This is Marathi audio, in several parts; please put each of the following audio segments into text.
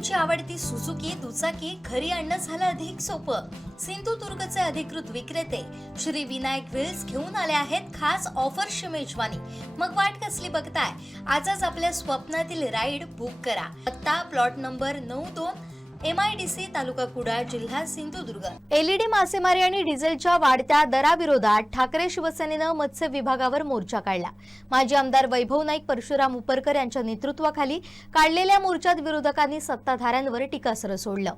तुमची आवडती सुझुकी दुचाकी घरी आणणं झालं अधिक सोपं. सिंधुदुर्गचे अधिकृत विक्रेते श्री विनायक व्हील्स घेऊन आले आहेत खास ऑफरची मेजवानी. मग वाट कसली बघताय? आजच आपल्या स्वप्नातील राईड बुक करा. पत्ता प्लॉट नंबर 92 MIDC तालुका कुडाळ जिल्हा सिंधुदुर्ग. LED मासेमारी आणि डिझेलच्या वाढत्या दराविरोधात ठाकरे शिवसेनेनं मत्स्य विभागावर मोर्चा काढला. माजी आमदार वैभव नाईक, परशुराम उपरकर यांच्या नेतृत्वाखाली काढलेल्या मोर्चात विरोधकांनी सत्ताधाऱ्यांवर टीकास्त्र सोडलं.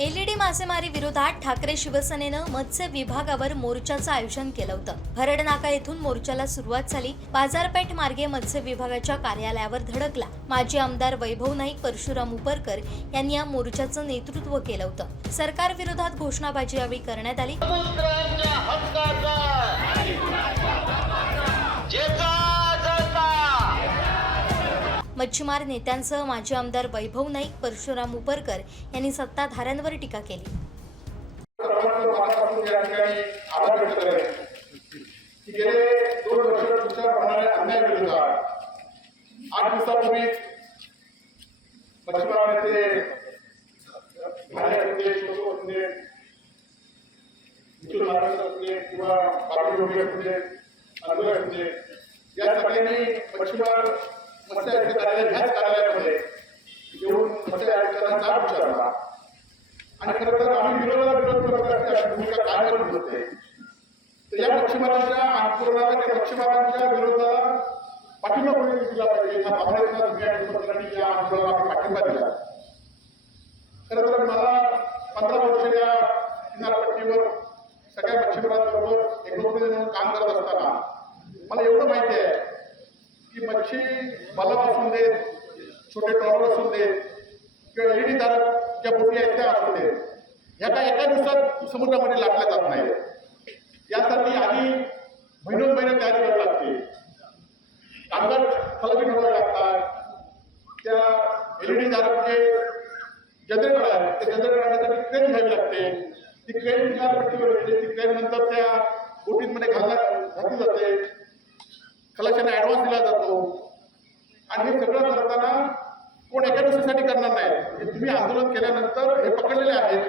LED मासेमारी विरोधात ठाकरे शिवसेनेनं मत्स्य विभागावर मोर्चाचं आयोजन केलं होतं. भरडनाका येथून मोर्चाला सुरुवात झाली. बाजारपेठ मार्गे मत्स्य विभागाच्या कार्यालयावर धडकला. माजी आमदार वैभव नाईक, परशुराम उपरकर यांनी या मोर्चाचं नेतृत्व केलं होतं. सरकार विरोधात घोषणाबाजी यावेळी करण्यात आली. मच्छीमार नेत्यांसह माजी आमदार वैभव नाईक, परशुराम उपरकर यांनी सत्ताधाऱ्यांवर टीका केली. गेले 2 वर्ष तुमच्या प्रमाणे अन्याय विरोधात 8 दिवसापूर्वी मच्छीमार नेते किंवा या सगळ्यांनी मच्छीमार मत्स्य आयुक्त ह्याच कार्यालयामध्ये येऊन मत्स्य आयुक्तांना जाब विचारला आणि खरं तर आम्ही विरोध करत भूमिका काय करत होते. तर या मच्छीमारांच्या आंदोलनाला त्या मच्छीमारांच्या विरोधाला पाठिंबा कोणी दिला पाहिजे ह्या भावनेचा दुनिया या आंदोलनाला पाठिंबा दिला. खरं तर मला 15 वर्ष या किनारपट्टीवर सगळ्या मच्छीमारांबरोबर एकत्रित म्हणून काम करत असताना मला एवढं माहिती आहे की मच्छी बलाव असून देत, छोटे ट्रॉलर असून देत किंवा LED धारक ज्या बोटी आहेत त्या असून देत, ह्या काय एका दिवसात समुद्रामध्ये लागल्या जात नाही. यासाठी आधी महिने तयारी करावी लागते. कागद खलाशी ठेवावे लागतात. त्या LED धारक जे जनरेटर आहेत ते जनरेटर आणण्यासाठी क्रेन घ्यावी लागते. ती क्रेन किनारपट्टीवर येते. ती क्रेन नंतर त्या बोटींमध्ये घातली जाते. खलाशांना ऍडव्हान्स दिला जातो आणि हे सगळं करताना कोण एका दिवसासाठी करणार नाही. तुम्ही आंदोलन केल्यानंतर हे पकडलेले आहेत.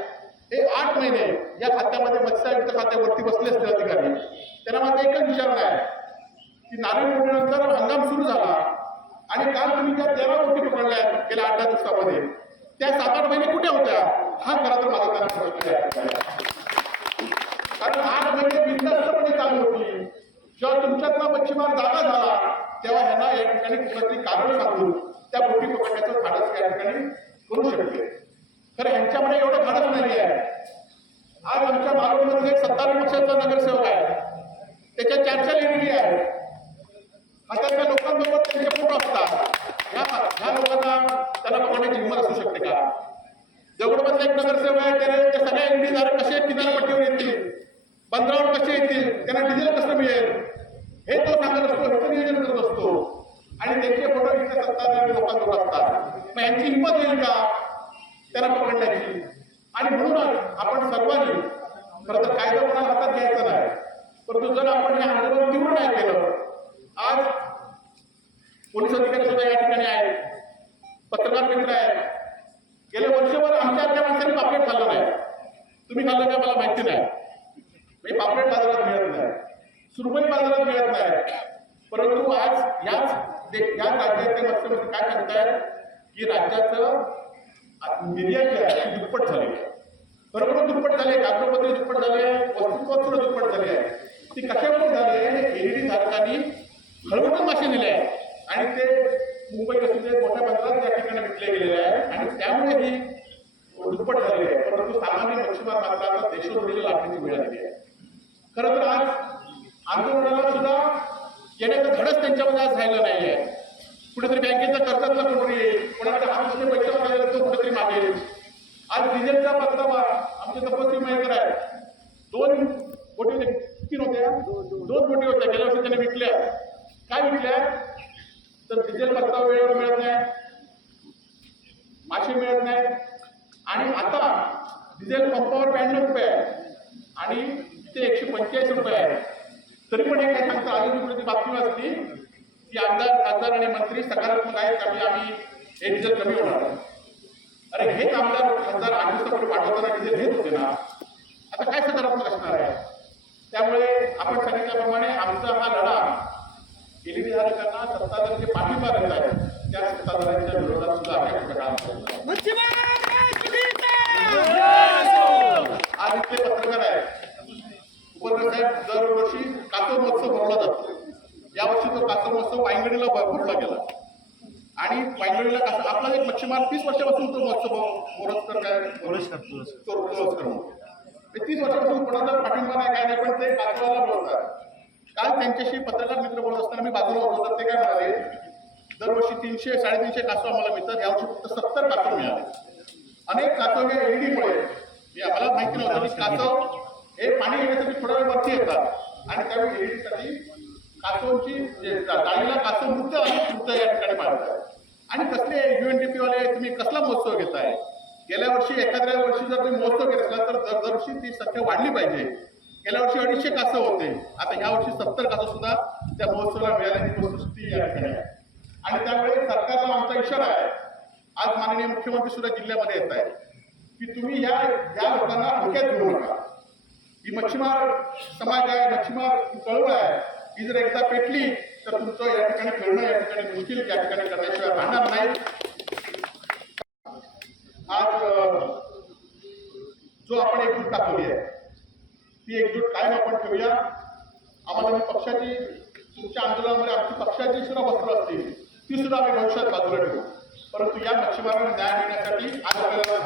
हे 8 महिने या खात्यामध्ये मत्स्य आयुक्त खात्यावरती बसले असते अधिकारी. त्यांना माझा एकच विचार नाही की नारळी पौर्णिमेनंतर हंगाम सुरू झाला आणि काल तुम्ही ज्या 13 बोटी पकडल्या गेल्या 8-10 दिवसामध्ये त्या 7-8 महिने कुठे होत्या हा खरा तर माझा त्यांना प्रश्न आहे. कारण 8 महिने बिनधास्तपणे चालू होती. जेव्हा तुमच्यातला मच्छीमार जागा झाला तेव्हा ह्यांना या ठिकाणी कुठलंतरी कारण सांगून त्या बोटी पकडण्याचं धाडस या ठिकाणी करू शकते. खरं ह्यांच्यामध्ये एवढं धाडस नाही आहे. आज आमच्या मालवणमध्ये 27 पक्षाचा नगरसेवक आहे. त्याच्या 4 LED आहेत. आता त्या लोकांबरोबर त्यांचे फोटो असतात. ह्या लोकांना त्यांना पकडण्याची हिंमत असू शकते का? जवळपास एक नगरसेवक आहे. त्याने त्या सगळ्या LED धारक कसे किनारपट्टीवर येतील, बंदरावर कसे येतील, त्यांना डिझेल कसं मिळेल हे तो सांगत असतो, ह्याचं नियोजन करत असतो आणि त्यांचे फोटो इथल्या सत्ताधारी लोकांबरोबर असतात. मग यांची हिंमत होईल का त्यांना पकडण्याची? आणि म्हणूनच आपण सर्वांनी खरं तर कायदा कोणाला हातात घ्यायचा नाही, परंतु जर आपण हे आंदोलन तीव्र नाही केलं, आज पोलीस अधिकारी सुद्धा या ठिकाणी आहेत, पत्रकार मित्र आहेत. गेल्या वर्षभर आमच्या माणसांनी पापलेट खाल्लं नाही. तुम्ही खाल्लं का मला माहिती नाही. पापलेट बाजारात मिळत नाही, सुरमई बाजारात मिळत नाही. परंतु आज याच राज्याचे मत्स्यमंत्री काय सांगतायत की राज्याचं निर्यात जी आहे ती दुप्पट झाली आहे. बरोबर दुप्पट झाली आहे, कागदपत्रे दुप्पट झाली आहे, वस्तुपत्र दुप्पट झाली आहे. ती कशामुळे झाली आहे? LED धारकांनी हळवून मासे दिले आहेत आणि ते मुंबई कसं मोठ्या बंदरात या ठिकाणी विकले गेलेले आहे आणि त्यामुळे ही दुप्पट झाली आहे. परंतु सामान्य मच्छीमार मात्र आता देशोधडीला लागण्याची वेळ आलेली आहे. खरं तर आज आंदोलनाला सुद्धा येण्याचं धडच त्यांच्यामध्ये आज राहिलं नाही आहे. कुठेतरी बँकेचा कर्जातला कोणी येईल, कोणाकडे हात पैसे मागायला तो कुठेतरी मागेल. आज डिझेलचा परतावा आमचे तपस्वी मयेकर आहे. 2 बोटी 3 होत्या, 2 बोटी होत्या गेल्या वर्षी त्याने विकल्या. काय विकल्या? तर डिझेल परतावा वेळेवर मिळत नाही, मासे मिळत नाही आणि आता डिझेल पंपावर 92 रुपये आहे आणि ते 185 रुपये आहे. तरी पण हे काय सांगतं, अजून बातमी वाचली की आमदार खासदार आणि मंत्री सकारात्मक आहेत, आम्ही हे डिझेल कमी होणार. अरे हेच आमदार खासदार 8 दिवसापूर्वी पाठवताना डिझेल हेच होते ना, आता काय सकारात्मक असणार आहे. त्यामुळे आपण सांगितल्याप्रमाणे आमचा हा लढा एलईडी धारकांना सत्ताधाऱ्यांचे पाठिंबा देत आहेत, त्या सत्ताधाऱ्यांच्या विरोधात सुद्धा आज इथले पत्रकार आहेत. उपकर साहेब, दरवर्षी कासव महोत्सव भरवला जातो. यावर्षी तो कासव महोत्सव वायंगणीला भरवला गेला आणि वायंगणीला आपला एक मच्छीमार 30 वर्षापासून तो महोत्सव पुरस्कार 30 वर्षापासून कोणाचा पाठिंबा नाही, काय नाही, पण ते कासवाला बोलतात. काल त्यांच्याशी पत्रकार मित्र बोलत असताना मी बाजूला होतो, ते काय म्हणाले, दरवर्षी 300-350 कासव आम्हाला मिळतात, यावर्षी फक्त 70 कासव मिळाले. अनेक कासव हे एलईडीमुळे, मला माहिती नव्हतं की कासव हे पाणी घेण्यासाठी थोडा वेळ वरती येतात आणि त्यावेळी एलईडीसाठी कासवांची जाळीला कासव मृत्यू या ठिकाणी पाळतात. आणि कसले UNDP वाले तुम्ही कसला महोत्सव घेताय? गेल्या वर्षी एखाद्या वर्षी जर तुम्ही महोत्सव घेत असला तर दरवर्षी ती संख्या वाढली पाहिजे. गेल्या वर्षी 250 कासव होते, आता या वर्षी 70 कासव सुद्धा त्या महोत्सवाला मिळाल्याची वस्तुस्थिती या ठिकाणी आहे. आणि त्यामुळे सरकारला आमचा इशारा आहे, आज माननीय मुख्यमंत्री सुद्धा जिल्ह्यामध्ये येत आहे की तुम्ही या लोकांना हलक्यात घेऊ नका. ही मच्छीमार समाज आहे, मच्छीमार चळवळ आहे, ही जर एकदा पेटली तर तुमचं या ठिकाणी फिरणं या ठिकाणी मुश्किल या ठिकाणी करण्याशिवाय राहणार नाही. आज जो आपण एकजूट दाखवली आहे ती एकजूट कायम आपण ठेवूया. आम्हाला पक्षाची, तुमच्या आंदोलनामध्ये आमची पक्षाची सुद्धा वस्त्र असतील, ती सुद्धा आम्ही भविष्यात बाजूला ठेवू. परंतु या मच्छीमारांना न्याय मिळण्यासाठी आज आपल्याला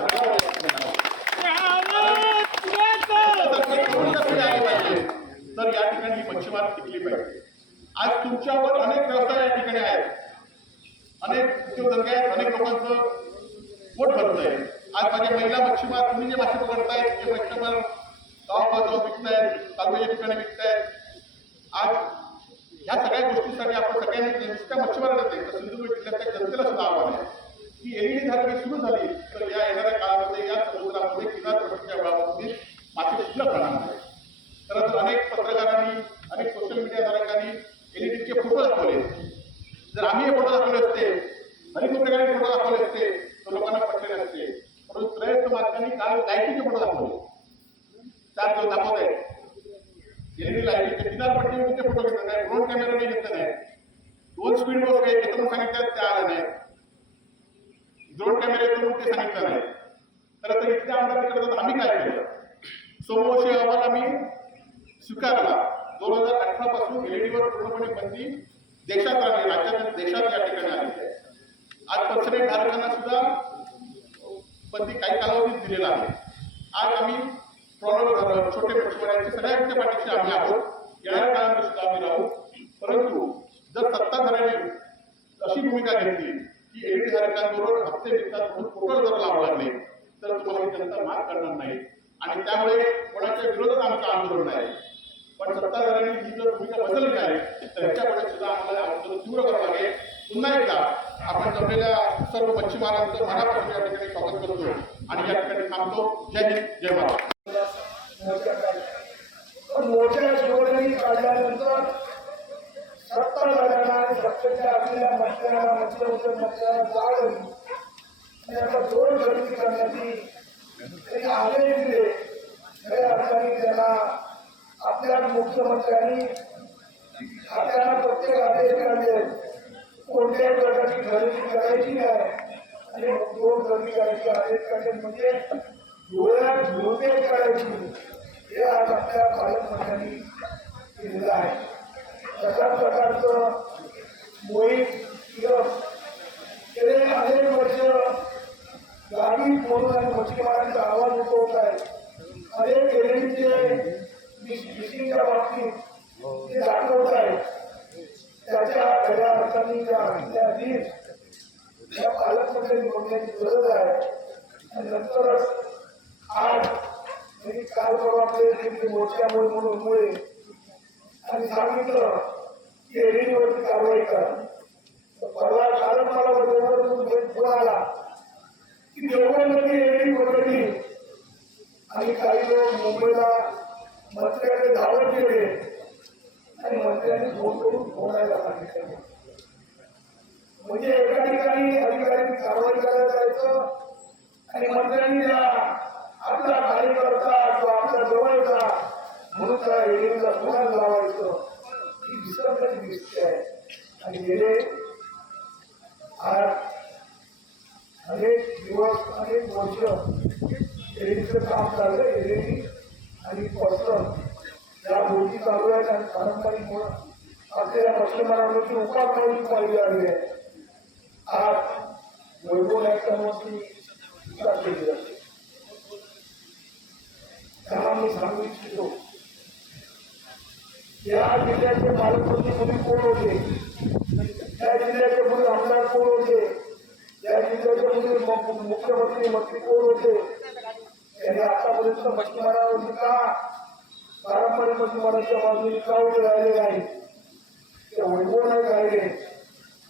तर या ठिकाणी ही मच्छीमार टिकली पाहिजे. आज तुमच्यावर अनेक व्यवसाय या ठिकाणी आहेत, अनेक उद्योगधंदे आहेत, अनेक लोकांचं पोट भरतंय. आज माझ्या महिला मच्छीमार, तुम्ही जे मासे पकडतायत ते मच्छीमार गावात जाऊन विकतायत, तालुक्याच्या ठिकाणी विकतायत. आज ह्या सगळ्या गोष्टीसाठी आपण सगळ्यांनी नुसत्या मच्छीमारांना तर सिंधुदुर्ग जिल्ह्याच्या जनतेला सुद्धा आव्हान आहे की एलईडी धारक सुरू झाली तर या येणाऱ्या काळामध्ये या समुद्रामध्ये किनारपट्टीच्या भागामध्ये मासे शिल्लक राहणार नाही. तर अनेक पत्रकारांनी, अनेक सोशल मीडिया धारकांनी एलईडीचे फोटो दाखवले. जर आम्ही हे फोटो दाखवले असते, अनेक पत्रकारांनी फोटो दाखवले असते तर लोकांना पटले नसते. परंतु प्रयत्न मार्गाने काल लाईटीचे फोटो दाखवले, 4 दिवस दाखवत आहेत. एलईडी लाईटीचे किनारपट्टीवरचे फोटो घेतले नाही, ड्रोन कॅमेराने घेतले नाही, 2 स्पीड बोट काही येतो म्हणून सांगितलं ते आलं नाही, ड्रोन कॅमेरा येतो म्हणून ते सांगितलं नाही. तर इथल्या आमदारांकडे आम्ही काय केलं, सोमवंशी अहवाल आम्ही स्वीकारला. 2018 पासून एलईडीवर पूर्णपणे बंदी देशात आली, राज्यात देशात या ठिकाणी आली आहे. आज पर्सनेट धारकांना सुद्धा बंदी काही कालावधीत दिलेला आहे. आज आम्ही छोटे मच्छीमारांच्या सगळ्यांच्या पाठीशी आम्ही आहोत, येणाऱ्या काळामध्ये सुद्धा आम्ही राहू. परंतु जर सत्ताधाऱ्यांनी अशी भूमिका घेतली की एलईडी धारकांबरोबर हप्ते मिळतात म्हणून पोर्टल जर लावू लागले तर तुम्हाला ही जनता माफ करणार नाही. आणि त्यामुळे कोणाच्या विरोधात आमचं आंदोलन आहे. पण सत्ताधाऱ्यांनी ही जर भूमिका बदलली आहे तर ह्याच्याकडे सुद्धा आम्हाला आंदोलन तीव्र करावं लागेल. पुन्हा एकदा आपण जमलेल्या सर्व मच्छीमारांचं मनापासून या ठिकाणी स्वागत करतो आणि या ठिकाणी थांबतो. जय हिंद, जय महाराष्ट्र. मोठ्या जोडणी काढल्यानंतर सत्ताधाऱ्यांना आणि सत्तेच्या असलेल्या मंत्र्यांना मंत्र्यांना जाळून त्याचा जोर खरेदी करण्याची त्यांनी आदेश दिले. खऱ्या अर्थाने त्यांना आपल्या मुख्यमंत्र्यांनी आपल्याला प्रत्येक आदेश काढले, कोणत्याही प्रकारची खरेदी करायची नाही आणि दोन खरेदी करायची आदेश काढले म्हणजे डोळ्यात धोके करायची. हे आज आपल्या पालकमंत्र्यांनी केलेलं आहे. तशा प्रकारचं मोहीम गेले अनेक वर्ष गाडी म्हणून आणि मच्छीमारांचा आवाज उठवत आहे. अनेक एलईडीचे मिसिंगच्या बाबतीत ते दाखवत आहे. त्याच्या खऱ्या अर्थाने या पालकमंत्र्यांनी बघण्याची गरज आहे. आणि नंतरच आज काल परवा मोठ्या मुळे आणि सांगितलं की एलईडीवरती कारवाई करा. परवा कारण मला फोन आला की देवगडमध्ये एलईडी पकडली आणि काही लोक मुंबईला मंत्र्याकडे धावत गेले फोन करून फोडायला सांगितलं. म्हणजे एका ठिकाणी अधिकाऱ्यांनी कारवाई करायला जायचं आणि मंत्र्यांनी आपला कार्यकर्ता किंवा आपल्या जवळचा म्हणून त्या एरियाला फोन लावायचं. ही विसरण्याची दृष्टी आहे. आणि गेले आज अनेक दिवस अनेक वर्ष एरियाचं काम चाललं. एरिया आणि पसरण या गोष्टी चालू आहेत आणि पारंपरिक म्हणून आपल्याला मच्छीमारांवरची उपासमारीची पाहिली आली आहे. आज वैभव नायकांवरती टीका केली जाते. त्याला मी सांगू इच्छितो, या जिल्ह्याचे पालकमंत्री कोण होते, या जिल्ह्याचे मुली आमदार कोण होते, या जिल्ह्याचे मुली मुख्यमंत्री मंत्री कोण होते, त्यांनी आतापर्यंत मच्छीमारांवरती का पारंपरिक मच्छीमारांच्या बाजूने का उभे राहिले नाही. ते वैभव नाईक राहिले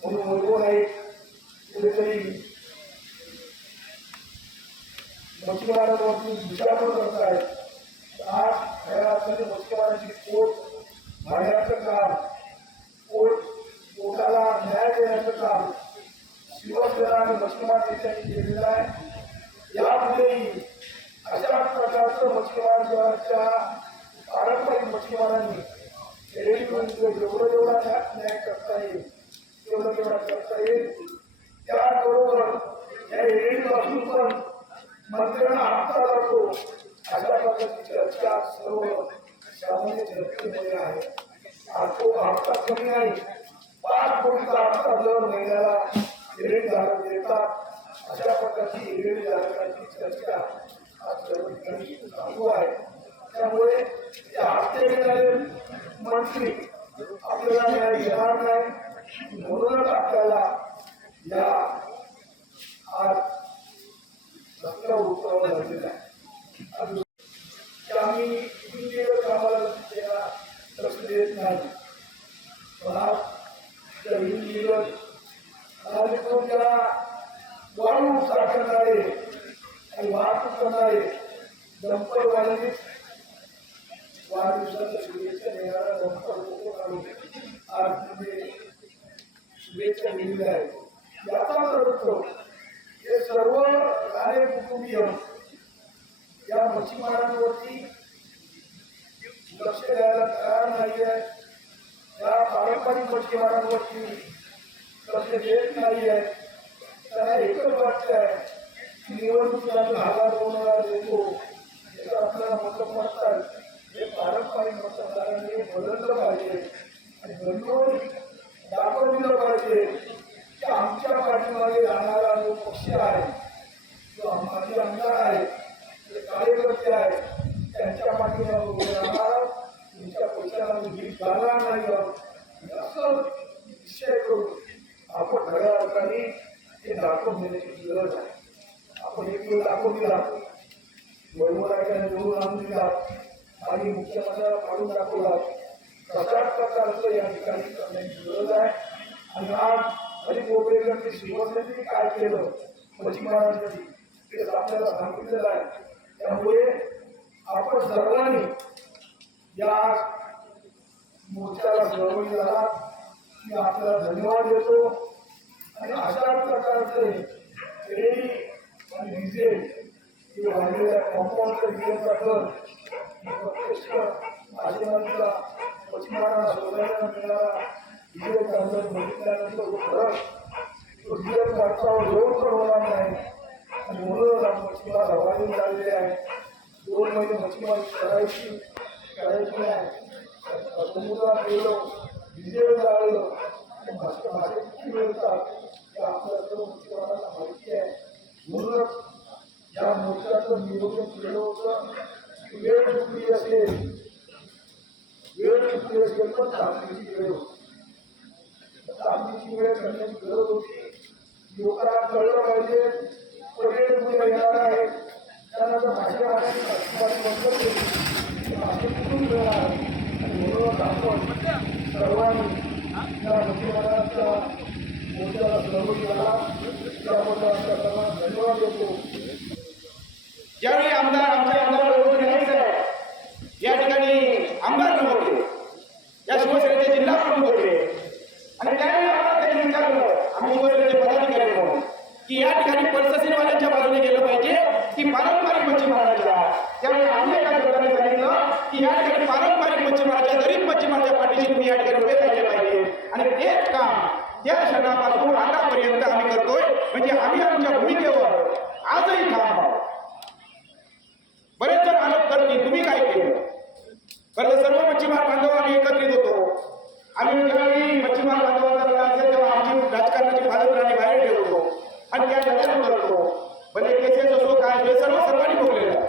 म्हणून वैभव नाईक कुठेतरी मच्छीमारांवरती विचार करतायत. आज खऱ्या अर्थाने मच्छीमारांची पोट भरण्याचं काम, पोटाला न्याय देण्याचं काम शिवसेना आणि मच्छीमार नेत्यांनी केलेलं आहे. यापुढेही अशा प्रकारचं मच्छीमारांच्या पारंपरिक मच्छीमारांनी जेवढा न्याय करता येईल तेवढा करता येईल. त्याबरोबर या एरियापासून पण मंत्र्यांना हाकला जातो अशा प्रकारची चर्चा सर्व सामान्य जनतेमध्ये आहे. तो हप्ता कमी नाही, 5 कोटीचा हप्ता दर महिन्याला एरियाधारक देतात अशा प्रकारची एरियाधारकांची चर्चा आज सर्व ठिकाणी चालू आहे. त्यामुळे या हप्ते घेणारे मंत्री आपल्याला न्याय घेणार नाही. म्हणूनच आपल्याला या आज रस्त्यावर उतरवलं झालेलं आहे. आम्ही किती दिवस आम्हाला लक्ष देत नाही. पण आज त्याला वाळू साठवणारे आणि वाहतूक करणारे डंपरवाल्यांनी वाढदिवसाच्या शुभेच्छा देणारा डंपर लोक काढून आज तिथे शुभेच्छा दिलेल्या आहेत. याचाच अर्थ हे सर्व कार्य कुटुंबीय या मच्छीमारांवरती लक्ष द्यायला तयार नाही आहे. या पारंपरिक मच्छीमारांवरती लक्ष देत नाही आहे. त्यांना एकच वाटतं आहे की निवडणुकीला 10,000-2,000 देतो याचा आपल्याला मतं पडतात. हे पारंपरिक मतदारांनी बदललं पाहिजे आणि बदलून दाखवून दिलं पाहिजे की आमच्या पाठीमागे राहणारा जो पक्ष आहे, जो माझे आमदार आहे, जे कार्यकर्ते आहेत, त्यांच्या पाठीमागे उभे राहणार, तुमच्या पैशाला भीक घालणार नाही असं निश्चय करून आपण खऱ्या अर्थाने हे दाखवून देण्याची गरज आहे. आपण एक वेळ दाखवून दिला, वैभव नायकांनी निवडून आणून दिला आणि मुख्यमंत्र्याला काढून दाखवला. तशाच प्रकारचं या ठिकाणी करण्याची गरज आहे. आणि आज अनेक गोपेकरांनी शिवसेनेने काय केलं मच्छीमारांसाठी ते आपल्याला सांगितलेलं आहे. त्यामुळे आपण सर्वांनी या मोर्चाला सहभागी झाला मी आपल्याला धन्यवाद देतो. आणि अशा प्रकारचे रेडी आणि डिझेल किंवा वाढलेल्या कॉम्पाऊंडच्या डिझेलचा दर प्रत्यक्ष माध्यमांचा मच्छीमारांना शोधायला मिळाला. डिझेल दर बघितल्यानंतर तो फरक तो डिझेल खर्चावर जोर होणार नाही. आणि म्हणूनच आपण मच्छीमार हवाली लागलेले आहे. 2 महिने मच्छीमारी करायची नाही. समुद्रात गेलं, डिझेल जाळलं, मासे किती मिळतात हे आपल्याला सर्व मच्छीमारांना माहिती आहे. म्हणूनच या मोर्चाचं नियोजन केलं होतं. वेळ चुकली असेल पण चांगलीची वेळ होती. चांगलीची वेळ करण्याची गरज होती. लोकांना कळलं पाहिजे पर्यटन उद्या येणार आहे, त्यांना जर भाषा बंद केली भाषे कुठून मिळणार. आणि म्हणूनच आपण सर्वांनी या मच्छीमारांच्या मोर्चाला सहभागी झाला त्याबद्दल आपल्या सर्वांना धन्यवाद देतो. ज्यावेळी आमचे आमदार वैभव नाईक साहेब या ठिकाणी आमदार नव्हते, या शिवसेनेचे जिल्हा प्रमुख मच्छीमार बांधव आम्ही एकत्रित होतो. आम्ही ज्यावेळी मच्छीमार बांधवांचा लढा असेल तेव्हा आमची राजकारणाची पादत्राणी बाहेर ठेवतो आणि त्या लढ्यात उतरतो. म्हणजे केसेस असो काय हे सर्वांनी भोगलेलं आहे.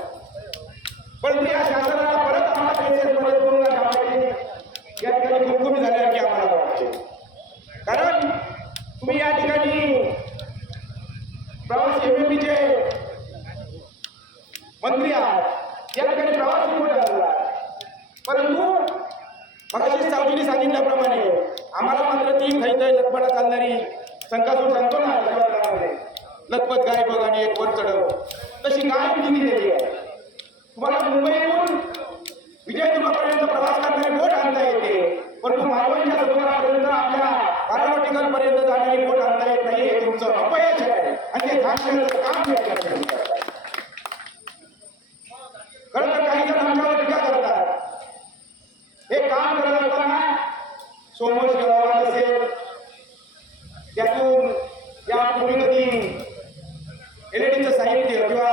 परंतु या शासनाला परत आम्हाला केसेस मध्ये करून टाकायचे या ठिकाणी हुकूम झाल्यासारखे आम्हाला वाटते. कारण तुम्ही या ठिकाणी प्रवासी एमएमपीचे मंत्री आहात, या ठिकाणी प्रवासी कुठे झाला. परंतु मगाशी सावजीने सांगितल्याप्रमाणे आम्हाला मात्र ती खैत लटपटा चालणारी संकासूर सांगतो ना लखपत गाय बघ आणि एक वर चढव, तशी गाय तुम्ही दिलेली आहे. तुम्हाला मुंबईहून विजयदुर्गपर्यंत प्रवास करणारी बोट आणता येते, परंतु मालवणच्या समुद्रापर्यंत आपल्या बारावटीकरपर्यंत जाणारी बोट आणता येत नाही. हे तुमचं अपयश आहे आणि ते सांगण्याचं काम या ठिकाणी करतात. खरं तर काही जण आमच्यावर टीका करतात. हे काम करत असताना सोमोश गावात असेल त्यातून यापूर्वी कधी एलईडीचं साहित्य किंवा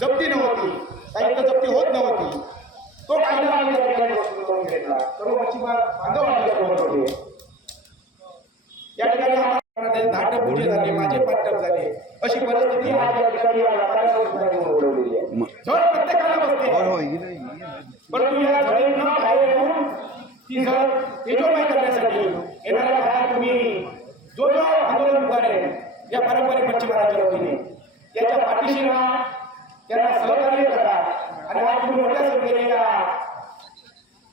जप्ती नव्हती, साहित्य जप्ती होत नव्हती, तो कायदा आम्ही त्या ठिकाणी वसूल करून घेतला. सर्व मच्छीमार बांधव आमच्यासोबत होते. या ठिकाणी आम्हाला धाटप पूजे झाले, माझे पाठप झाले, अशी परिस्थिती आज या ठिकाणी उडवलेली आहे. झळ प्रत्येकाला बसते, परंतु या झळींना बाहेर येऊन ती झळ तेजोमय करण्यासाठी येणाऱ्या काळात तुम्ही जो आंदोलन उभारेल या पारंपरिक मच्छीमारांच्या वतीने त्याच्या पाठीशी राहा, त्यांना सहकार्य करा. आणि आज तुम्ही मोठ्या संख्येने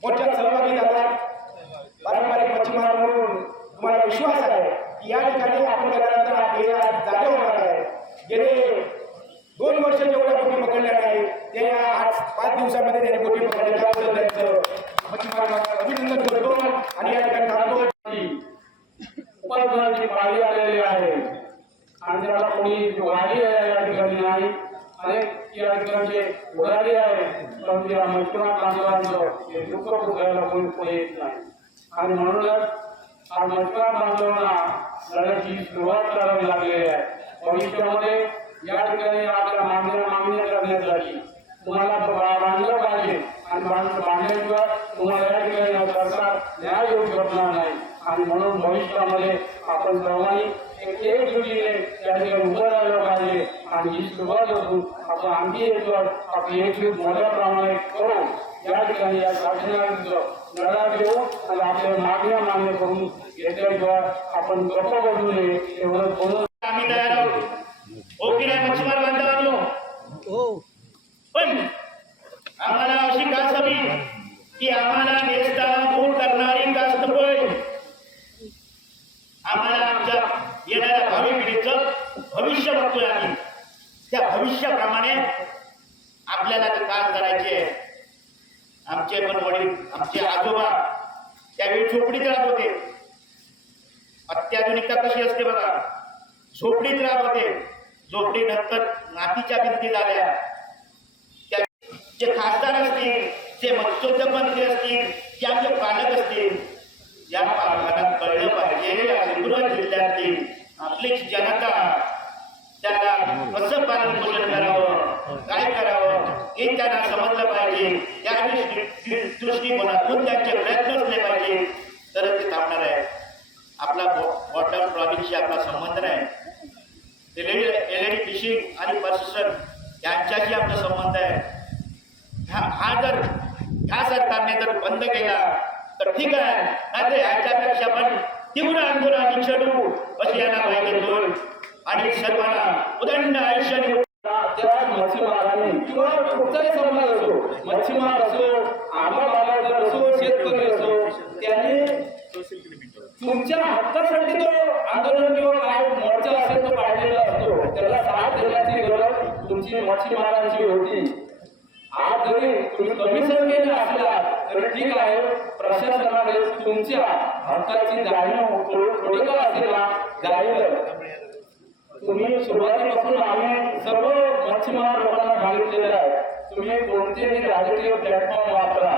मोठ्या सहभागी झालात. पारंपरिक मच्छीमार म्हणून तुम्हाला विश्वास आहे की या ठिकाणी आपण गेल्यानंतर आपले जागे होणार आहे. गेले 2 वर्ष जेवढ्या बोटी पकडल्या नाही त्या या 5 दिवसामध्ये त्याने बोटी पकडल्या, त्याबद्दल त्यांचं मच्छीमारांना अभिनंदन करतो. आणि या ठिकाणी थांबतो. उपासनाची पाळी आलेली आहे आणि त्याला कोणी वाढी आहे या ठिकाणी नाही. अनेक या ठिकाणचे उडाली आहे, परंतु या मच्छीमार बांधवांचं हे दुःख भोगायला कोणी पुढे येत नाही. आणि म्हणूनच आज मच्छीमार बांधवांना लढ्याची सुरुवात करावी लागलेली आहे. भविष्यामध्ये या ठिकाणी आपल्या मागण्या करण्यासाठी तुम्हाला बांधलं पाहिजे आणि बांधल्याशिवाय तुम्हाला या ठिकाणी सरकार न्याय देऊ शकणार नाही. आणि म्हणून भविष्यामध्ये आपण सर्वांनी एकजुटीने त्या ठिकाणी उभं राहिलं पाहिजे. आणि ही सुरुवात असून आपण आणखी एकवर आपली एकजूट मोठ्या प्रमाणात करू. या ठिकाणी या शासनाचं लढा देऊ आणि आपल्या मागण्या करून घेतल्याशिवाय आपण गप्प बसू नये एवढं बोलून आम्ही तयार आहोत. हो की नाही मच्छीमार बांधवांनो? पण आम्हाला अशी कास हवी की आम्हाला नेसता दूर करणारी कास नकोय. आम्हाला आमच्या येणाऱ्या भावी पिढीचं भविष्य बघतोय आम्ही. त्या भविष्याप्रमाणे आपल्याला ते काम करायचे आहे. आमचे पण वडील, आमचे आजोबा त्यावेळी झोपडीत राहत होते. अत्याधुनिकता कशी असते बघा, झोपडीत राहत होते. झोपडी नंतर मातीच्या भिंती झाल्या. जे खासदार असतील, जे मत्स्योद्योग मंत्री असतील, जे आमचे पालक असतील, या पालकांना कळलं पाहिजे या सिंधुदुर्ग जिल्ह्यातील आपली जनता त्याला कसं पालन पोषण करावं, काय करावं हे त्यांना समजलं पाहिजे. या दृष्टिकोनातून त्यांचे प्रयत्न असले पाहिजे तरच ते थांबणार आहे. आपला बॉटम ट्रॉलिंगशी आपला संबंध नाही. एलईडी फिशिंग आणि पर्सिस्टन यांच्याशी आपला संबंध आहे. हा जर ह्या सरकारने जर बंद केला तर ठीक आहे, नाहीतर ह्याच्यापेक्षा पण तीव्र आंदोलन छेडू अशी यांना माहिती होईल. आणि सर्वांना उदंड आयुष्याने त्या मच्छीमारांनी किंवा कुठलाही समाज असो, मच्छीमार असो, आंबा बागायतदार असो, शेतकरी असो, त्यांनी तुमच्या हक्कासाठी तो आंदोलन किंवा काय मोर्चा असेल तो काढलेला असतो. त्याला साथ देण्याची गरज तुमची मच्छीमारांची होती. आज जरी तुम्ही कमी संख्येने असला तर ठीक आहे, प्रशासनाने तुमच्या हक्काची जाणीव थोडी का असेल जाईल. तुम्ही सुरुवातीपासून आम्ही सर्व मच्छीमार लोकांना सांगितलेलं आहे, तुम्ही कोणतेही राजकीय प्लॅटफॉर्म वापरा,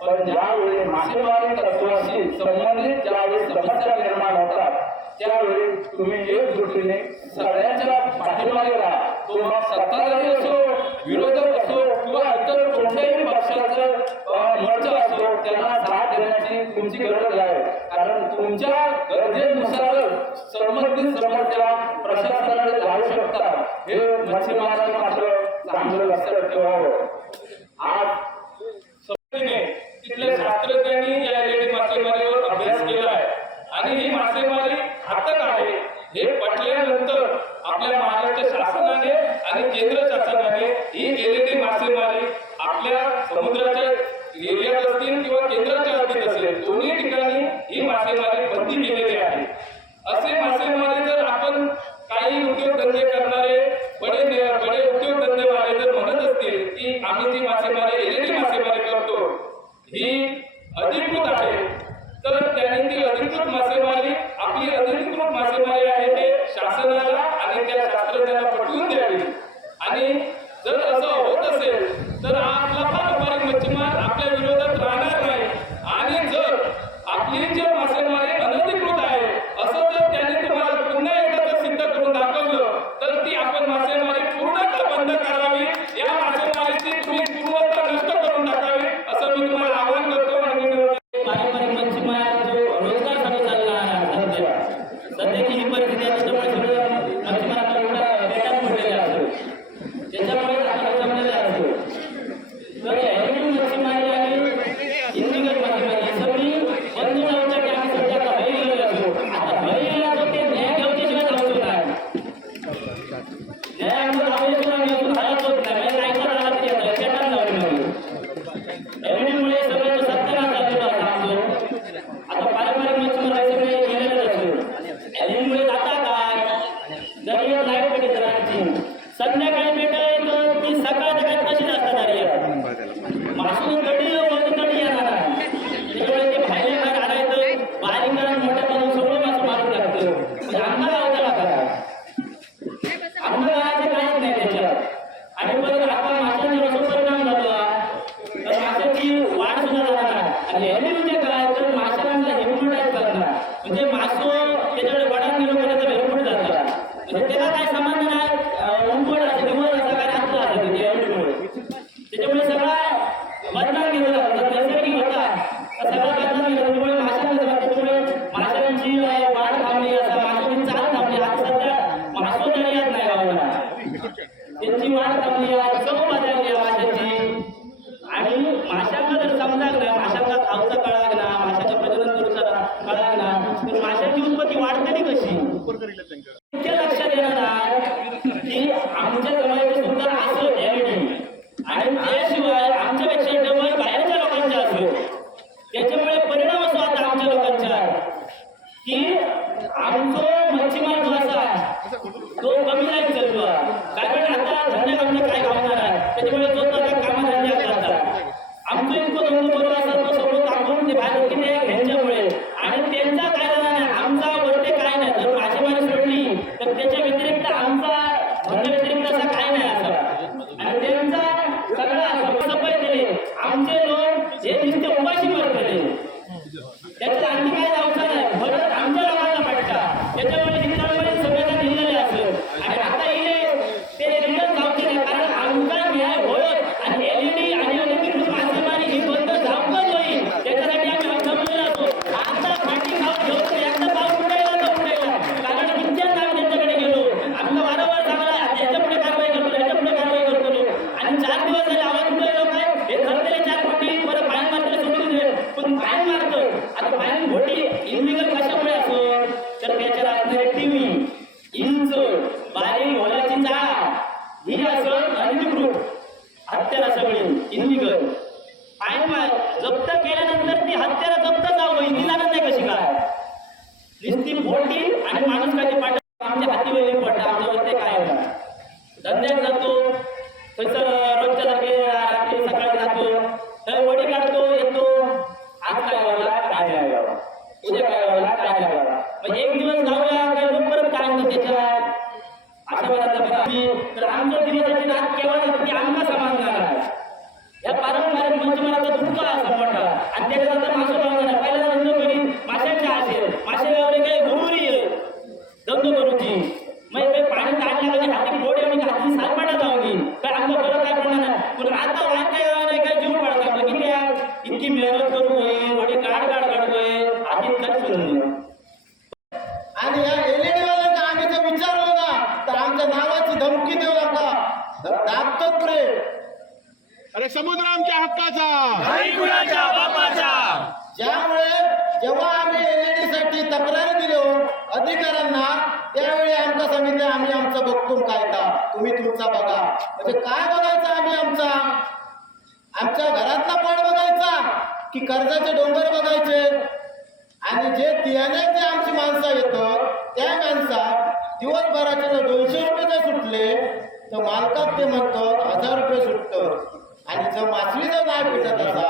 पण ज्यावेळी मासेमारी तत्वाशी संबंधित ज्यावेळी समस्या निर्माण होतात त्यावेळी तुम्ही एकजुटीने सगळ्यांच्या पाठीमागे राहा. तो मग सत्ताधारी असो, विरोधक असो किंवा इतर कोणत्याही पक्षाचं मोर्चा असो, त्यांना साथ देण्याची तुमची गरज आहे, कारण तुमच्या गरजेनुसार संबंधित समस्या प्रशासनाकडे जाऊ शकतात. हे मच्छीमारांना मात्र चांगलं लक्षात ठेवावं. आज तिथल्या शास्त्रज्ञांनी या एलईडी मासेमारीवर अभ्यास केला आहे आणि ही मासेमारी घातक आहे हे पटल्यानंतर आपल्या महाराष्ट्र शासनाने आणि केंद्र शासनाने ही एलईडी मासेमारी आपल्या समुद्राच्या एरियात असतील किंवा केंद्राच्या हद्दीत असेल दोन्ही ठिकाणी ही मासेमारी बंदी केलेली आहे. असे मासेमारी जर आपण काही उद्योगधंदे करणारे बडे उद्योगधंदेवाले जर म्हणत असतील की आम्ही ती मासेमारी एलईडी मासेमारी करतो ही अधिकृत आहे, तर त्यांनी ती अधिकृत मासेमारी आपली अधिकृत मासेमारी आहे ते शासनाला आणि त्या शास्त्रज्ञांना पटवून द्यावी. आणि जर असं होत असेल तर आपला पारंपरिक मच्छीमार आपल्या विरोधात राहणार नाही. आणि जर आपली जी मासेमारी अनधिकृत आहे असं जर त्यांनी तुम्हाला पुन्हा एकदा जर सिद्ध करून दाखवलं तर ती आपण मासेमारी पूर्णतः बंद करावी. या मासेमारीची तुम्ही पूर्णतः नष्ट करून टाकावी असं मी तुम्हाला आवाहन करतो. आणि पारंपरिक मच्छीमार जो रोजगार चालला आहे सध्याची ही परिस्थिती आहे, त्याच्यामुळे सगळं मच्छीमारांना एवढा बेतात पडलेला असतो, त्याच्यामुळे आपण जमलेला असतो. तर एलईडी मच्छीमारी आणि इल्लीगल मच्छीमारी सगळी बंद लावण्यासाठी आम्ही सध्या आता बाहेर गेलेलो असतो. आता बाहेर गेला तर ते न्याय घेऊच्याशिवाय जाऊ शकत नाही. न्याय आमचं लावल्याशिवाय आम्ही अजून हालत होत नाही. म्हणजे काय करायला लागते आता शेतात जाऊन एलईडीमुळे सगळं सत्यानाश झालेलं आहे आमचं. आता पारंपरिक मच्छीमार सगळे गेलेले असतो. एलईडीमुळे जाता काय जरी लाईट पेटी जरांची संध्याकाळी पेटायचं ती सकाळ सकाळी कशीच असतात मासून गडी तडी येणार आहे. त्याच्यामुळे ते बाहेर काय आणायचं बारीक करून मोठ्या करून सगळं मासं मारून टाकतं. आम्हाला अवघड करा आम्हाला काहीच नाही त्याच्यात. आणि परत आपण माशांचा रसो परिणाम झाला तर माशाची वाढ सुद्धा झाला नाही. आणि एलईडी म्हणजे काय तर माशांना हिरमुटाईज करणार म्हणजे मासो त्याच्याकडे वडान गेलो करायचा हिरमुट जातात. म्हणजे त्याला काय संबंध नाही उंबड असं निवड असं काय असलं असं ते एलईडीमुळे. त्याच्यामुळे सगळा बदनाम गेलेला होता नैसर्गिक होता सगळा बदनाम गेला. त्यामुळे माशांना झाला त्याच्यामुळे माशांची वाढ थांबली असं माशांची चाल थांबली. आता सध्या मासो तरी येत नाही गावाला त्यांची वाढ थांबली आहे चव बदलली आहे माशांची. आणि माशांना जर समजाग ना माशांचा खावचा कळाग ना माशाच्या प्रजनन करूचा कळाग ना तर माशांची उत्पत्ती वाढतली कशी इतके लक्षात येणार की आमच्या जमातीत सुद्धा असं एलईडी आणि त्याशिवाय आमच्यापेक्षा डबल बाहेरच्या लोकांच्या असो. त्याच्यामुळे परिणाम असो आता आमच्या लोकांच्या की आमचं मच्छीमार जो असा तो कमी नाही चालतो. कारण आता धंद्या आमचं काय गावणार आहे त्याच्यामुळे जो त्या कामाधंद्या करतात आमचं इतकं धंदो बरोबर असतात तो सगळं दाखवून ते बाहेर किती ह्यांच्यामुळे. आणि त्यांचा काय झाला नाही आमचा वरते काय नाही. जर मासेमारी सोडली तर त्याच्या व्यतिरिक्त आमचा धंद्या व्यतिरिक्त असं काय नाही असं. आणि त्यांचा सगळा सफाई केले आमचे लोक जे नुसते उपाशी मरतले त्याच्यात आणखी काय जाऊचा नाही भरत आमच्या लोकांना पडता. त्याच्यामुळे हिंदामध्ये सगळ्यांना दिलेले असं. आणि आता ते रिटर्न जाऊचे नाही कारण आमचा न्याय होत आणि एलईडी आणि अनधिकृत मासेमारी ही बंद जाऊकच होईल त्याच्यासाठी आम्ही जमलेलो असतो. आता फाटी खाऊन घेऊन एकदा पाऊस उडायला तर उडायला कारण कित्येक आम्ही त्यांच्याकडे गेलो आमचा वारंवार सांगला याच्या पुढे कारवाई करतो याच्या पुढे कारवाई करतो. आणि 4 दिवस झाले आवाज उडायला काय हे धरलेले 4 फुटी परत पाणी मारले सोडून दिले पण पाणी मारतो. आता पाणी घोटी इल्लीगल कशामुळे असो तर त्याच्यात असणारे टीव्ही इंच बारीक होलाची जाळा ही असं अनधिकृत हत्यारा सगळी इल्लीगल पाणी जप्त केल्यानंतर ती हत्यारा जप्त जावं ही जाणत नाही कशी काय नुसती बोटी आणि माणूस काय ते पाठ आमच्या हाती वेगळे पडतात आमच्यावर ते काय होणार. धंद्यात जातो तसं रोजच्या सारखे रात्री सकाळी जातो तर वडी काढतो येतो आज काय व्हायला काय नाही व्हावं उद्या काय व्हायला काय नाही व्हावं. मग एक दिवस जाऊया काय परत काय होतं त्याच्यात अशा प्रकारचा तर आमच्या दिवसाची रात केव्हा जाते ती आमका समजणार आहे. या पारंपरिक मच्छीमाराचा धोका असा मोठा आणि त्याच्यानंतर मासे लावणार पहिला धंदो करी माशांच्या असेल मासे लावले काही गुरुरी धंदो करूची मग काही पाणी काढल्या कधी हाती फोड येऊन हाती सालपाटा जाऊन काय आमचं बरं काय पडणार नाही. पण आता वाट काय नाही काय जीव पडतात किती इतकी मेहनत करू होईल समुद्र आमच्या हक्काचा. ज्यामुळे जेव्हा आम्ही एलईडी साठी तक्रार दिलो अधिकाऱ्यांना त्यावेळी आमका सांगितलं आम्ही आमचा बघतो कायदा तुम्ही तुमचा बघा. म्हणजे काय बघायचं आम्ही आमच्या घरातला पॉट बघायचा की कर्जाचे डोंगर बघायचे. आणि जे तियाने जे आमची माणसं येतं त्या माणसात दिवसभराचे जर 200 रुपये जर सुटले तर मालकात ते म्हणतात 1000 रुपये सुटतं. आणि जर मासळी जर नाही भेटत असा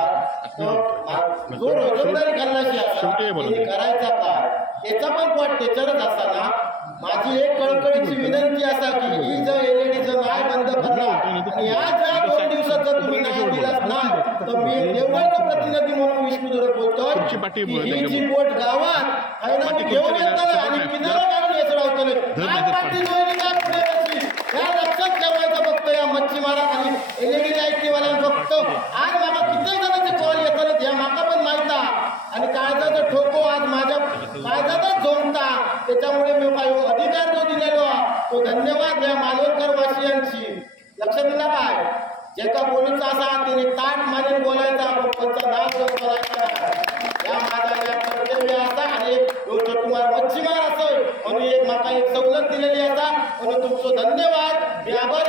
तर जो रोजंदारी खल्लाशी असा त्याने करायचा काय त्याचा पण पोट त्याच्यावरच असताना माझी एक कळकळीची विनंती असा की ही जर एलईडी जर नाही बंद करणार आणि या ज्या 2 दिवसात जर तुम्ही नाही दिलाच नाही तर मी देवळचा प्रतिनिधी म्हणून विष्णू बोलतो ही जी बोट गावात आहे ना घेऊन येतात आणि किनारा काढून येत राहतले काय पाठी जोडली काय पुढे बसली या लक्षात ठेवायचं फक्त या मच्छीमारा आणि एलईडी लाईटवाल्यांना फक्त आज मामा किती जणांचे कॉल येतात या माका पण माहित आणि काळजाचा ठोको आज माझ्या काळजातच झोंबता. त्याच्यामुळे मी अधिकार जो दिलेलो तो धन्यवाद या मालवणकर वासियांची. लक्षात दिला काय जे का बोलूचा असा त्याने ताट मानेन बोलायचा आपण कोणता नाव बोलायचा या माझा या कर्तव्य असा आणि तुम्हाला मच्छीमार असो म्हणून एक माका एक सवलत दिलेली असा म्हणून तुमचं धन्यवाद. मी आभार